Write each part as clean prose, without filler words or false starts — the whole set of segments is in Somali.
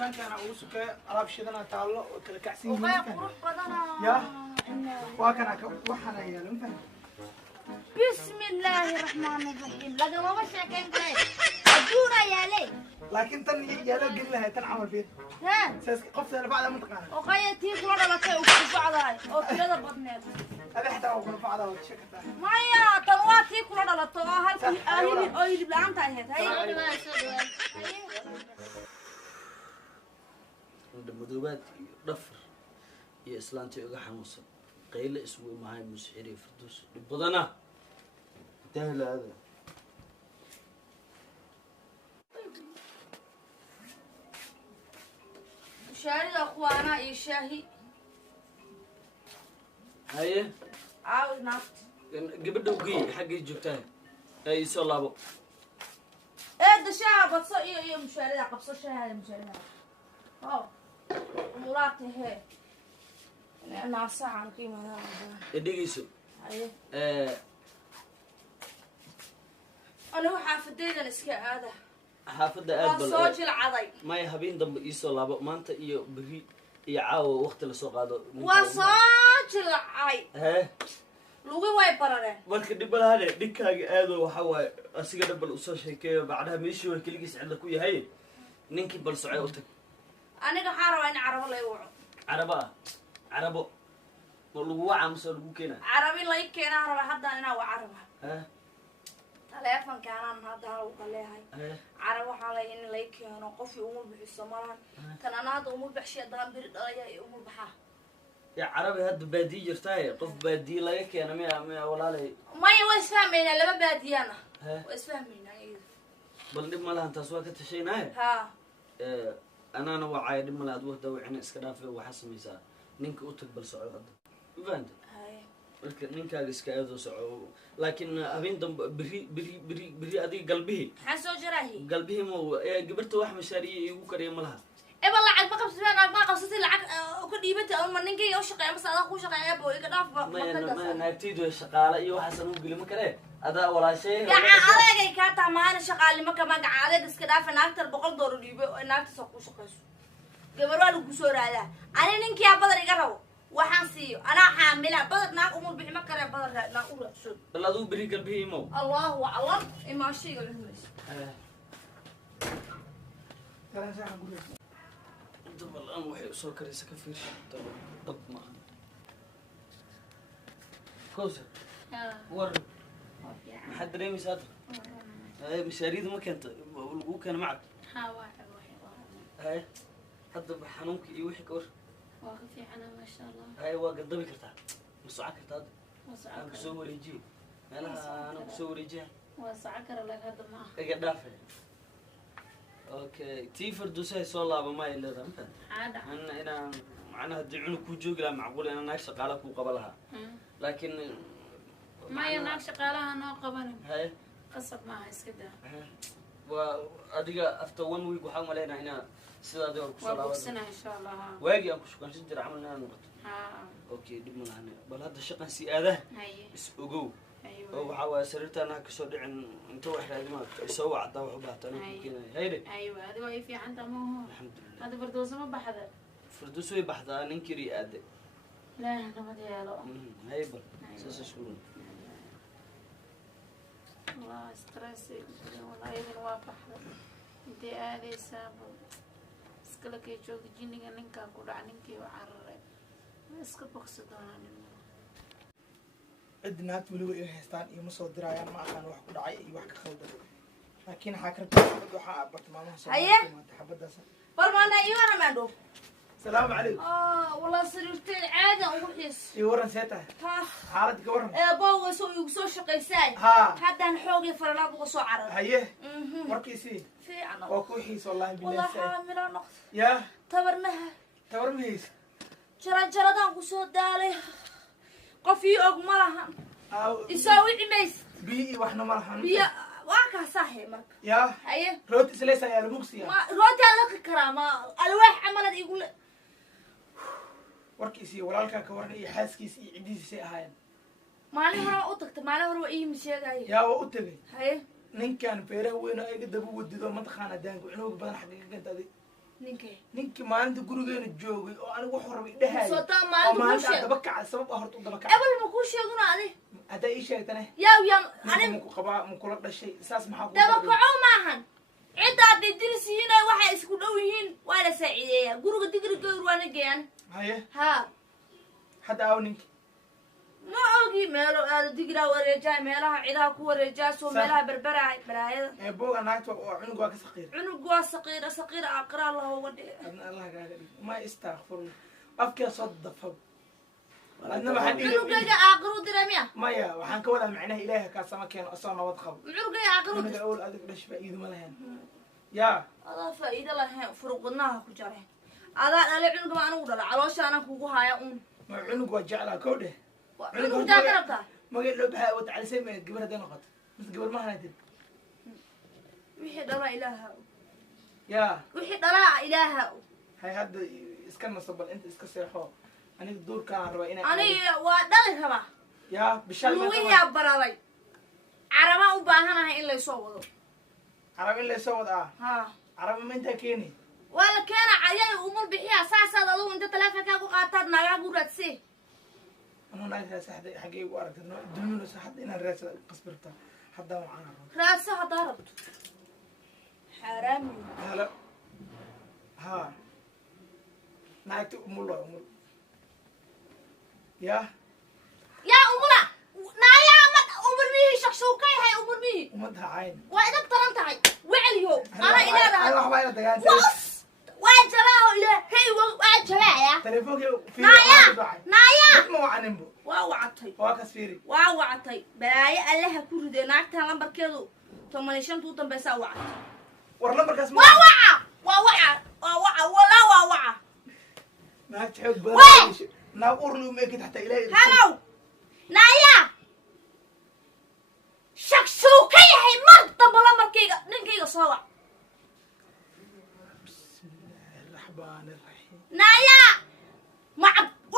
دكان كان عوسك ألعاب شدنا تعلق وكالكعسين وغير قروح بدنا يا وكان وحنا يا لمفهم بسم الله الرحمن الرحيم لقى ما مشى كان جاي أدورا يا لي لكن تن يا لا قل لها تنعمل فيه ها ساس قفز أنا بعد ما تقال وغير تيجي ورا لك وكيف على أو كذا بدنا هذا حتى أقول بعد أو شكله ما يا تروى تيجي ورا لك هل أهلي بلان تاهت هاي مدوبات رفر يا إسلامتي أجا حمص قيل اسمه معي مسحري فردوس بدنا انتهى هذا شاري أخوانا يشاهي هاي عاوز نفط قبل دوقي حقي جبتها أي صلاة بو إيه ده شاة بتص إيه مشاري قبص شاة مشاري أو مراتي هي أنا ساعة عن قيمة هذا إديسو أيه أنا وحافظين الإسكاء هذا حافظ أدبل صوج العضي ما يهبين ضم يصلى بو ما أنت بري يعاو وقت لسوق هذا وصوج العي ها لوغي واي برره marka dibal hale dhinkaaga aado waxa way asiga dibal u soo sheekeeyo bacdaha meeshii way kaligiis cid ku yahay ninkii bal socay u tag aniga waxaan rabaa in carabo la igu carabo ma lagu waca mise lagu keena carabi la keenaa raba hadda inaa waa caraba ha taleefankaan hadda uu qaleehay carabo waxa la in la keeno qof uu bixiso malahan tan ana hadda uu bixishay daan bir dhalaya uu baxaa يا عربي هاد بادي جرتاي قف بادي لا يك انا ما ولا لي ما يوسفهمينا لما باديانا واسفهمينا بل دب مالها انت سوا كتشيناي ها انا وعاي دب مالها ادوه دوعنا اسكا دافه waxa sameeysa ninka u tag bal socod hadda fahant hay marka ninkaaga iska aado soco laakiin habeen dambe biri adiga qalbihi xaso jarahi qalbihi ma gabarta wax mashaariye igu kariyo malaha إيه والله عاد ما قبضت ما قبضت العق وكديبت أو من نجي أو شقة بس هذا خوش شقة أبوي كده ما نكتيدو الشقالة إيوه حسن وقولي ما كره هذا ولا شيء يا على جاي كاتا ما أنا شقالة ما كمان قاعدة بس كده فأنا أكتر بقول دور ديبه أنا أكتر سقوش شقة قبل والو كسور هذا أنا ننكي أبغى يقرأ وحنسي أنا حاملة بدر ناق أمور بحمك كره بدر ناق أمور شو الله ذو بري قلبي مو الله أعلم إما شيء قال لهم ترى ساعة أقول الآن وحي صار كريسة كفير طب ما كوسة ور ما حد ريمي ساتر هاي مشاريد ما كنت والجو كان معك ها واحد هاي حد بحنونك يوحي كور واقف أنا ما شاء الله هاي وقدمي كرتها مصعك كرتها مصعك كسور يجي أنا كسور يجي وصعك لك هذا ما أقعد دافع اوكي تي فردوسي سو لابا ما يلا ذنب عادة انا معناها دعوني كوجوج لا معقول انا ناقص شقاله كو قبلها لكن ما يناقش شقالها نو قبل هاي قصب معها اسكده واديقا افتر 1 ويك وحال مالينا هنا سيدا دور كسلاوه سنه ان شاء الله واجي انكو شكان سجر عملنا نقط اوكي دب ملهنا بل هذا الشقه سياده هي اس اوغو ايوه waxa waa sariirtana ka soo dhicin inta wax raadima soo wacda wax u baahtana ku keenay hayde ايوه هذا way fiican tamoo alxamdulillah hada fardoos ma baxda fardoos way baxdaa ninkii aade la nabad yeelo hayba soo shuruun والله ستريس والله يدين وافحد انت آذي سابو اسكالك يجوك جينيغا ننكا كودا ننكي وعرر اسكا بوكسدونا نمو عندنا هات ولو إيه هستان إيه مصور درايان ما كان واحد كود عاي إيه واحد كخلده لكن حاكر كود وحا أبرت ماما سو هيا تحبد دسا فرمان أيوة أنا مندو السلام عليكم والله سريرتين عادة وحيس يورن سيتا حالتك ورن بابا سو شقيساي حتى نحوقي فرنا بقى سو عرض هيه مركيسي في عنا وكوحيس والله بالله والله حاملة نقص يا تبرنها تورميس جرى دان كسو دالي قفي أجملها يسوي عميس بيئي وإحنا مرحبا بيا واقع صحيح مرك يا هيه روتي سلسة يا المكسية روتي على الكرامة الواح عملت يقول warkiisii walaalkaa ka waran iyo xaaskiisa iyo cidiisa ahaayeen maalin hore u tagtay maalin hore waa ii misheegay yaa waa u tagay haye ninkan beeraha weyn oo iga daba wadido mataqaana daanku inuu badan xaqiiqa gantadi ninkii maalinta gurigeena joogay oo anigu wuxuu rabay dhahay soo taa maalinta daba kacay sabab horta u daba kacay ebel ma ku sheeguna adi hadda ii sheegtane yaa anigu ku qabaa mu kula dhashay saas maxaa ku daba kaco maahan cidda hadday diris yihiin ay waxay isku dhow yihiin waa la saaciideeyaa guriga digrigeedu waana geeyaan haye ha hadda aaw ninki ma ogi meelo aada digiraa wareejaa meelaha cidaha ku wareejaa soo meelaha berberaay balaayada booga naagta oo cunug waa ka saqiir cunug waa saqiira aqra lahooga dhige adna allah kaaga dhig ma istaghfirullah afkaa soo dafab adna waxaan cunugayga aaqiru diramiya maya waxaan ka wadaa macnaha ilaahay kaa sama keeno asoo nabad qabo cunugayga aaqiru cunuga awal adig dhash faa'iido ma lahayn yaa adaa faa'iido lahayn furuqadnaha ku jareen adaa dhalay cunuga ma anigu dhala caloosha anaan kugu haya ma cunug waa jeclaa kow dheh cunug daa ka rabtaa magay loo baxaa wata calisay ma gabar hadday noqoto mise gabar ma hanatid wixii dhalaa ilaaha yaa wixii dhalaa ilaaha hay hadda iska naso bal inta iska seexo aniga duurkaan rabaa inay aniga waa dhali rabaa yaa bishaal lugiyaa bararay carabaa u baahanahay in laysoo wado carab in laysoo wadaa ha carab ma intaa keeni waa la keena ayay umul bixiyaa saasaad adugu inta taleefonkaa ku qaataad nagaa ku raadsee anuu naag raasa xaggee ugu aragtay dulminayso hadda inaan raasa qasbirta haddaa waxaan rabo raadso haddaa rabto xaaraami halo ha naagti umul yaa yaa umula naayaa ma umulmihii shakshuuka yahay umulmihii umada cayn waa idab taran tahay wecliyo ana ilaadahay waxbaa ila dagaantay waa jabaaho ilaahay waa jabaaya telefoonka naaya ma wacaninbo waa wacatay waa kas fiiri waa wacatay balaayo allaha ku ridee naagtan lambarkeedu 15 tuu dambaysaa wacatay war lambarkaas waa waca walaa waa waca naag xoog badan naag urli uma ekid xataa ilaahay halow naaya shaksuu ka yahay mar damba lambarkayga ninkayga soo wac naaya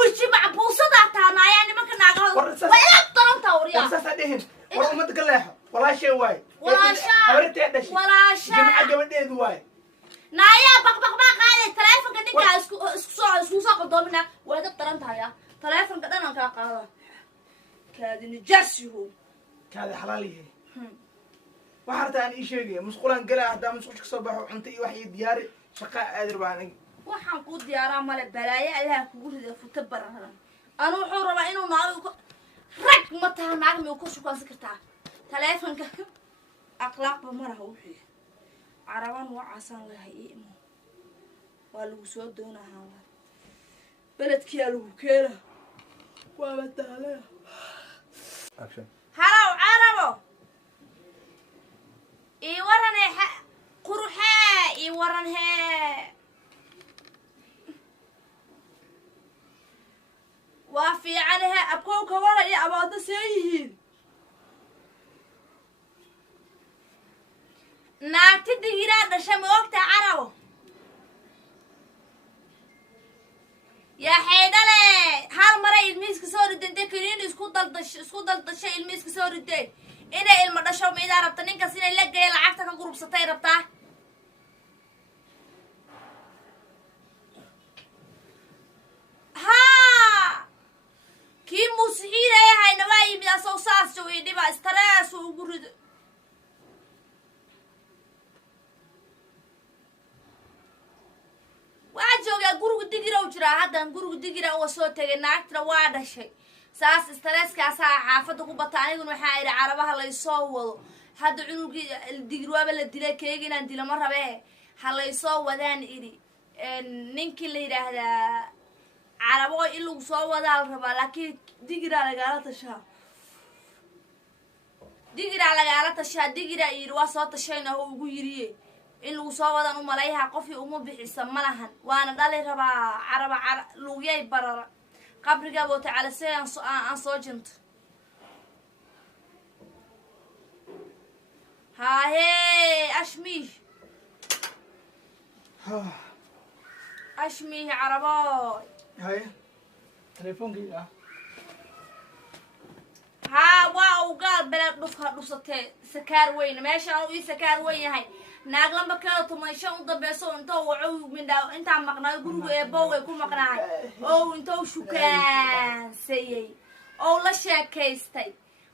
uji macbuusadaa taa naaya nimanka naagahooda waa ilaad darantaa waryaa saasa dhihin war umada ka leexo walaashay waay habartee dhashay jimca gabadheedu waay naaya baqbaq baa qaaday taleefonka ninkaa isku soo qaldoomina waa idab daran tahaya taleefonka dhanan kaa qaada kaadi nijaasiho kaadi xalaal yahay waxaa harta aan ii sheegaya musqulaan galaa haddaa musqusha kasoo baxo cunto iyo wax ii diyaari shaqaa aadir baa aniga waxaan kuu diyaaraa male balaayo allaha kugu rida futa bararan anu wuxuu rabaa inuu naago rag ma taha naag mi ku shukaansan kartaa taleefonka akhlaaqba maraha wuxuu caraban waa caasaan lahay imo waa lagu soo doonahaa beledkiyaa lagu keena waaba daalaya halow carabo ii waran quruxee ii waran hee waa fiican he abkowka wara iyo abaado see yihiin naagti digiraa dhasha ma ogta carabo yaa xaydhale hal maray ilmihiiska soo ridantay kaniin isku daldashay ilmihiiska soo riday inay ilmo dhasho maidaa rabta ninkaas inay la geeya lacagta ka gurubsatay rabtaa kii muusixiinayahayna waa yimid asaw saas jow ii dhiba istaraas uu ugu rido waa joogaa guriga digira u jiraa haddan guriga digira uga soo tegay naagtina waa dhashay saas istareeskaasaa xaafadda ku bata aniguna waxaa idhi carabaha laysoo wado hadda cunugii digir waaba la dilay keegi inaan dilo ma rabee ha laysoo wadaan idhi ninkii la yidhaahdaa carabo in lagu soo wadaa la rabaa laakiin digiraa lagaala tashaa digiraa yidhi waa soo tashayna oo ugu yiriye in lagu soo wadan u malayha qofii uma bixisa ma lahan waana dhali rabaa caraba lugyay barara qabrigaa boota calasey aan soo jinto haahee ashmiih carabo haye telefonkayga ah haa waa u gaal beleed dhufka dhufsatee sakaar weyne meeshaan uu ii sakaar weyn yahay naag lamba keeda tumaysho u dambayso intoo wacow mindhaa intaa maqnaayo guriga eebowgay ku maqnaay oo intoo shukaansayey oo la sheekaystay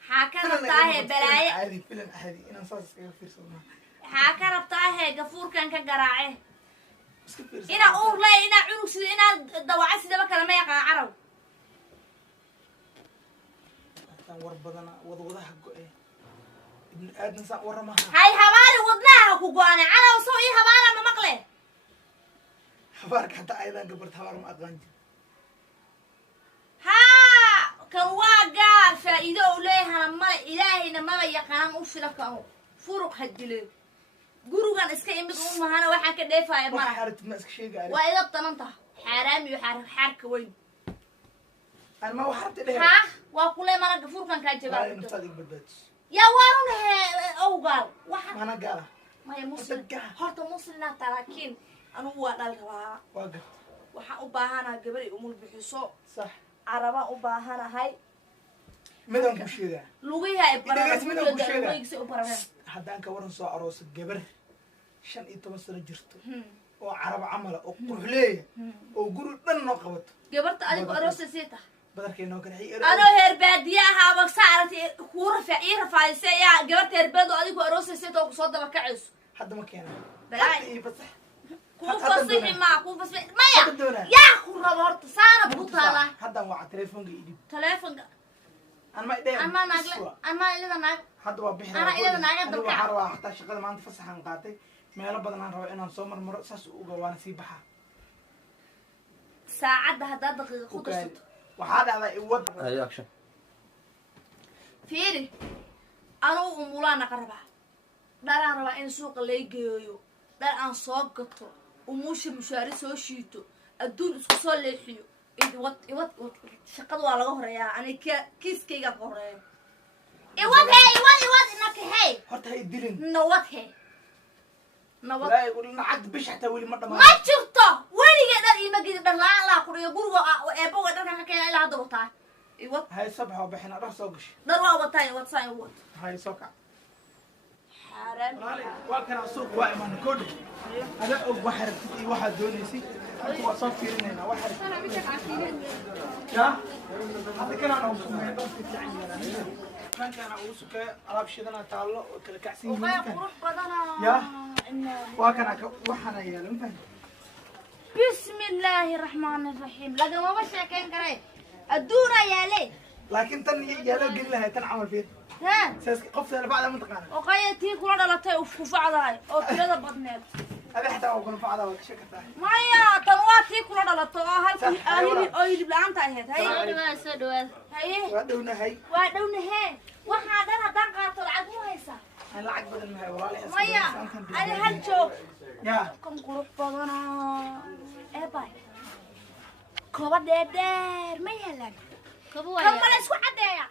maxaa ka rabtaahe balaaye عادي فيلم عادي انا صاص في صوما maxaa ka rabtaahe gafuurkan ka garaace اسكت في inaa uur leh inaa cunug sida inaa dawaca sidaba kale ma yaqaan carab war badana wadwadaha go'e ibn aadan saa waramaha hay habaari wadnaha ku go-ane calow soo ii habaara ma maqle habaarka hataa ayadaan gabarta habaar ma aqaan jir haa kan waa gaar faa'iido u leeyahana male ilaahayna maba yaqaan u fila kano furuq hadile gurigan iska imid u mahana waxaan ka dheefaya wax mara xaartid ma iska sheegaayo waa idab tananta xaaraam iyo xaarka weyn aan ma wax xartid dhehe haa waa kule mara gafuurkan kaa waa jabaa naftaada iga badbaadis yaa waarun he owgaal waxa mana gaala maya muslim horta muslimna laakiin anugu waa dhal rabaa waa garta waxaan u baahanahay gabar ay umul bixiso sax carabaan u baahanahay midaan ku sheegaa lugiha ay Dhagays midaan ku sheegaa. barabeen u barabeen haddaan ka waran soo aroosa gabar 15 sano jirto oo carab camala oo quruxleeya oo guri dhan noo qabato gabarta adigu aroosa siita badarkay noo kala xiyir anoo heer baadiye ahaa bagsaarati kuu ii rafaadisay yaa gabarta heer baad oo adigu aroosa siita oo kusoo daba kacayso hadda ma keena Balaay. Hadda ii fasax kuu Hadda fasixi doonaa. maa kuu fasixi maya Hadda doonaa. yaa ku rabo horta saana ku taala haddaan waca telefoonka ii dhib telefonka aan ma idheen anmaa naagle anmaa ilada naag hadda waa bixi Ana iyada naaga anigu dabka. waxaan rabaa hataa shaqada maanta fasaxaan qaatay meelo badan aan rabaa inaan soo marmaro saas u oga waana sii baxaa saacadda haddaad daqiiqa ku Ogaay. darsato waxaa dhacdaa iwad ayo action fiiri anugu umulaana ka rabaa dhalaan rabaa in suuqa lay geeyo dhar aan soo gato umuusha mushaari soo shiito adduun isku soo leexiyo iwad shaqada waa laga horeeyaa ani kiiskayga ka horeeyo iwad inakahey horta hay dilin nawad he nawad walaahi lacagta bish xataa weli ma ma dhamaan jirto weligee dhar iima gedi dhar la-aan laa kudhiyo guriga eebbaga dharkan ka keena ilaa hadda wataa iwad hay soo baxoo bixina dhar soo gashay dhar waa wataa iwad saa iwad hay soo kac xaaraan walaali waa kana suuq waa imaana koodhe ada og waxa rabtid iyo waxaad doonaysay horta waa soo fiirinaynaa waxa rabtid ya hadda kanaan ugu sumeeya dharka fiican yahay kankaana ugu sukeeya alaab shidana taallo oo kala kacsan yihiin وقاية ninkan قروح بدنا يا. waa kana waxaana yaala ma fahmi بسم الله الرحمن الرحيم لقى ما بشا كان قري الدورة يا لي laakiin tan yaala geli lahay tan camal fiir ها saas qofta la bacda ma taqaana وقاية تي كل دلتي وفوفع هاي او كذا بدنيت ada xataa waa kuna facda waa ka sheekataa ما يا تنواتي كل دلتي او هلكي صح، اهلي أيوة. او يجيب لعنتا هيد هي soo dhawaad هي waa dhownahay وادونا هي waxaa dhan haddaan qaato lacag mu haysaa aan lacag badan mahay walaali maya ani hal joog ya kan qurux badanaa eebay koba dheerdheer ma yeelan kaba kan mala waa isku caddeeya